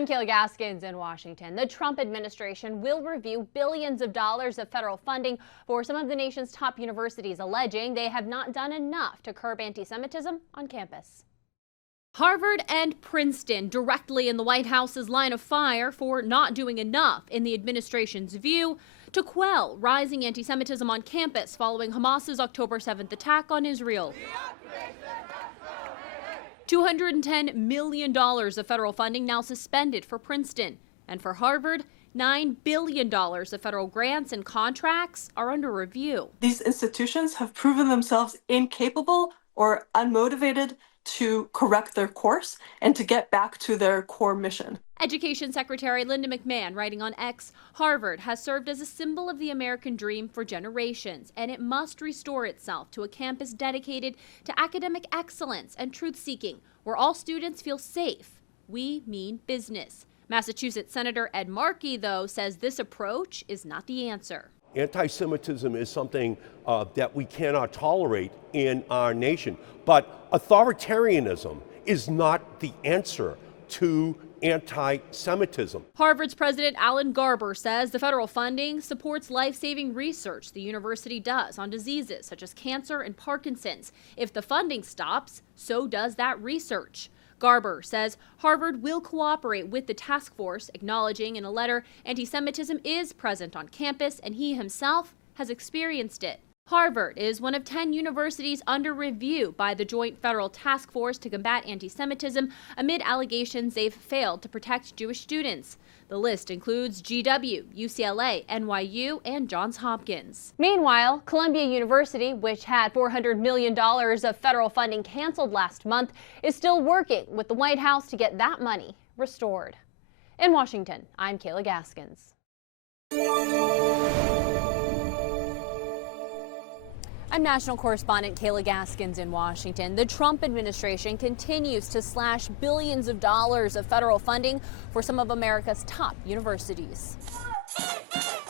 I'm Kayla Gaskins in Washington. The Trump administration will review billions of dollars of federal funding for some of the nation's top universities, alleging they have not done enough to curb anti-Semitism on campus. Harvard and Princeton directly in the White House's line of fire for not doing enough, in the administration's view, to quell rising anti-Semitism on campus following Hamas's October 7th attack on Israel. $210 million of federal funding now suspended for Princeton. And for Harvard, $9 billion of federal grants and contracts are under review. These institutions have proven themselves incapable or unmotivated to correct their course and to get back to their core mission. Education Secretary Linda McMahon writing on X, Harvard has served as a symbol of the American dream for generations, and it must restore itself to a campus dedicated to academic excellence and truth-seeking, where all students feel safe. We mean business. Massachusetts Senator Ed Markey, though, says this approach is not the answer. Anti-Semitism is something that we cannot tolerate in our nation, but authoritarianism is not the answer to anti-Semitism. Harvard's President Alan Garber says the federal funding supports life-saving research the university does on diseases such as cancer and Parkinson's. If the funding stops, so does that research. Garber says Harvard will cooperate with the task force, acknowledging in a letter anti-Semitism is present on campus and he himself has experienced it. Harvard is one of 10 universities under review by the Joint Federal Task Force to combat anti-Semitism amid allegations they've failed to protect Jewish students. The list includes GW, UCLA, NYU, and Johns Hopkins. Meanwhile, Columbia University, which had $400 million of federal funding canceled last month, is still working with the White House to get that money restored. In Washington, I'm Kayla Gaskins. I'm national correspondent Kayla Gaskins in Washington. The Trump administration continues to slash billions of dollars of federal funding for some of America's top universities.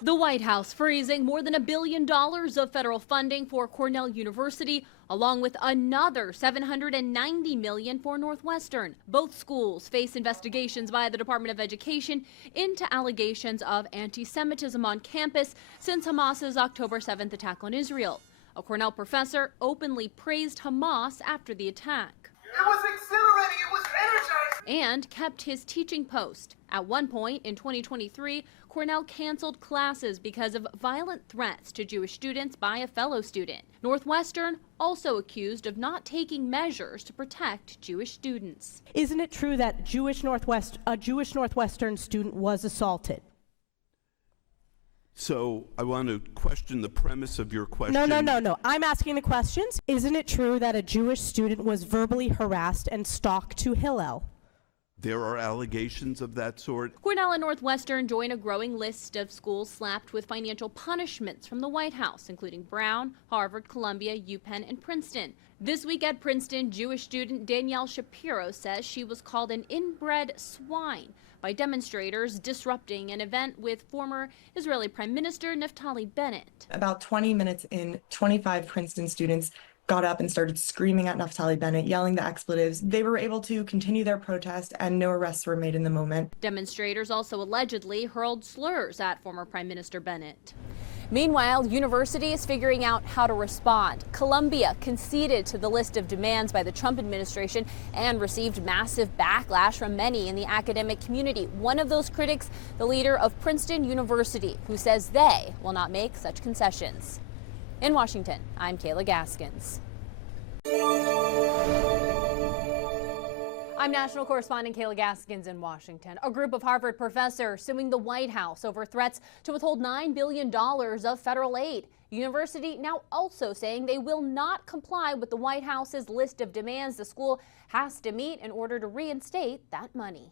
The White House freezing more than $1 billion of federal funding for Cornell University, along with another $790 million for Northwestern. Both schools face investigations by the Department of Education into allegations of anti-Semitism on campus since Hamas's October 7th attack on Israel. A Cornell professor openly praised Hamas after the attack. It was exhilarating, it was energizing. And kept his teaching post. At one point in 2023, Cornell canceled classes because of violent threats to Jewish students by a fellow student. Northwestern also accused of not taking measures to protect Jewish students. Isn't it true that a Jewish Northwestern student was assaulted? So I want to question the premise of your question. No. I'm asking the questions. Isn't it true that a Jewish student was verbally harassed and stalked to Hillel? There are allegations of that sort. Cornell and Northwestern join a growing list of schools slapped with financial punishments from the White House, including Brown, Harvard, Columbia, UPenn, and Princeton. This week at Princeton, Jewish student Danielle Shapiro says she was called an inbred swine by demonstrators disrupting an event with former Israeli Prime Minister Naftali Bennett. About 20 minutes in, 25 Princeton students got up and started screaming at Naftali Bennett, yelling the expletives. They were able to continue their protest and no arrests were made in the moment. Demonstrators also allegedly hurled slurs at former Prime Minister Bennett. Meanwhile, university is figuring out how to respond. Columbia conceded to the list of demands by the Trump administration and received massive backlash from many in the academic community. One of those critics, the leader of Princeton University, who says they will not make such concessions. In Washington, I'm Kayla Gaskins. I'm national correspondent Kayla Gaskins in Washington. A group of Harvard professors suing the White House over threats to withhold $9 billion of federal aid. University now also saying they will not comply with the White House's list of demands the school has to meet in order to reinstate that money.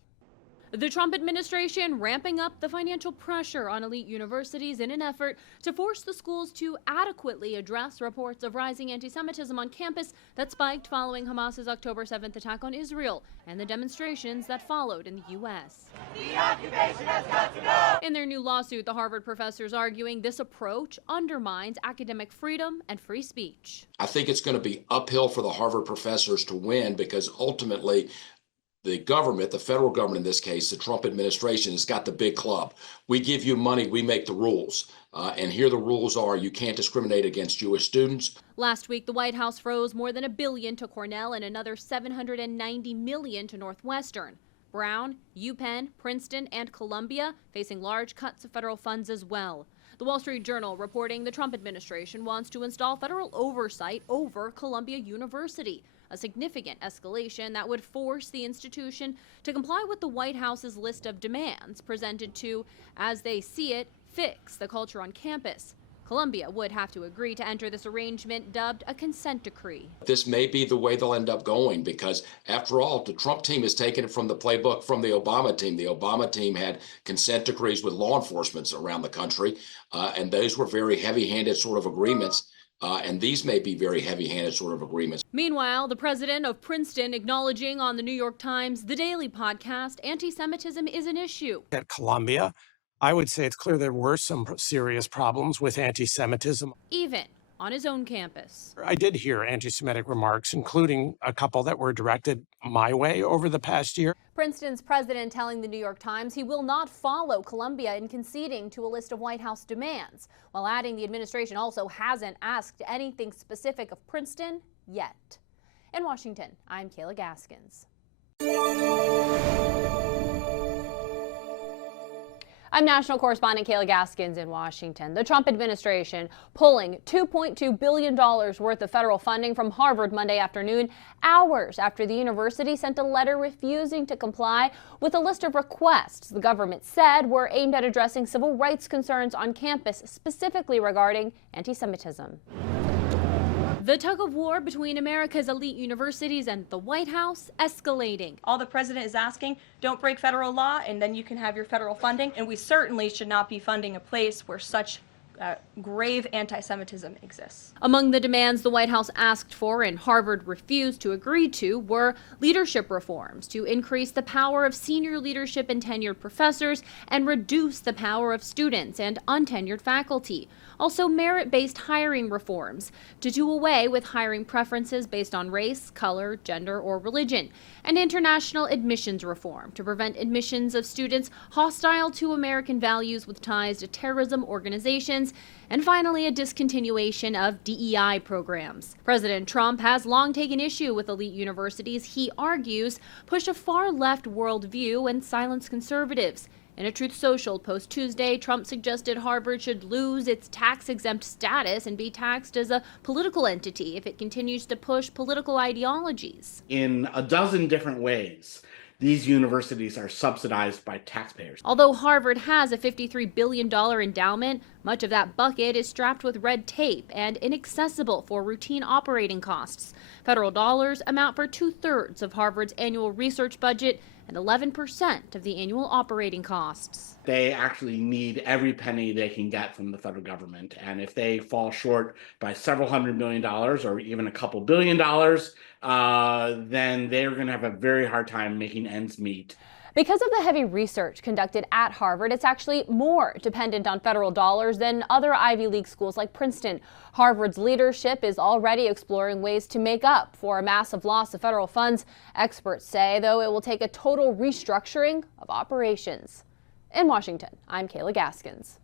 The Trump administration ramping up the financial pressure on elite universities in an effort to force the schools to adequately address reports of rising anti-Semitism on campus that spiked following Hamas's October 7th attack on Israel and the demonstrations that followed in the U.S. The occupation has got to go! In their new lawsuit, the Harvard professors arguing this approach undermines academic freedom and free speech. I think it's going to be uphill for the Harvard professors to win because ultimately The government, the federal government in this case, the Trump administration, has got the big club. We give you money, we make the rules. And here the rules are: you can't discriminate against Jewish students. Last week, the White House froze more than $1 billion to Cornell and another $790 million to Northwestern. Brown, UPenn, Princeton, and Columbia facing large cuts of federal funds as well. The Wall Street Journal reporting the Trump administration wants to install federal oversight over Columbia University, a significant escalation that would force the institution to comply with the White House's list of demands presented to, as they see it, fix the culture on campus. Columbia would have to agree to enter this arrangement dubbed a consent decree. This may be the way they'll end up going because, after all, the Trump team has taken it from the playbook from the Obama team. The Obama team had consent decrees with law enforcement around the country, and those were very heavy-handed sort of agreements. And these may be very heavy-handed sort of agreements. Meanwhile, the president of Princeton acknowledging on the New York Times The Daily podcast, anti-Semitism is an issue. At Columbia, I would say it's clear there were some serious problems with anti-Semitism. Even on his own campus. I did hear anti-Semitic remarks, including a couple that were directed my way over the past year. Princeton's president telling the New York Times he will not follow Columbia in conceding to a list of White House demands, while adding the administration also hasn't asked anything specific of Princeton yet. In Washington, I'm Kayla Gaskins. I'm national correspondent Kayla Gaskins in Washington. The Trump administration pulling $2.2 billion worth of federal funding from Harvard Monday afternoon, hours after the university sent a letter refusing to comply with a list of requests the government said were aimed at addressing civil rights concerns on campus, specifically regarding anti-Semitism. The tug-of-war between America's elite universities and the White House escalating. All the president is asking, don't break federal law, and then you can have your federal funding. And we certainly should not be funding a place where such grave anti-Semitism exists. Among the demands the White House asked for and Harvard refused to agree to were leadership reforms to increase the power of senior leadership and tenured professors and reduce the power of students and untenured faculty. Also, merit-based hiring reforms to do away with hiring preferences based on race, color, gender, or religion, and international admissions reform to prevent admissions of students hostile to American values with ties to terrorism organizations, and finally, a discontinuation of DEI programs. President Trump has long taken issue with elite universities he argues push a far-left worldview and silence conservatives. In a Truth Social post Tuesday, Trump suggested Harvard should lose its tax-exempt status and be taxed as a political entity if it continues to push political ideologies. In a dozen different ways, these universities are subsidized by taxpayers. Although Harvard has a $53 billion endowment, much of that bucket is strapped with red tape and inaccessible for routine operating costs. Federal dollars amount for 2/3 of Harvard's annual research budget and 11% of the annual operating costs. They actually need every penny they can get from the federal government. And if they fall short by several $100 million or even a couple $1 billion, then they're going to have a very hard time making ends meet. Because of the heavy research conducted at Harvard, it's actually more dependent on federal dollars than other Ivy League schools like Princeton. Harvard's leadership is already exploring ways to make up for a massive loss of federal funds. Experts say, though, it will take a total restructuring of operations. In Washington, I'm Kayla Gaskins.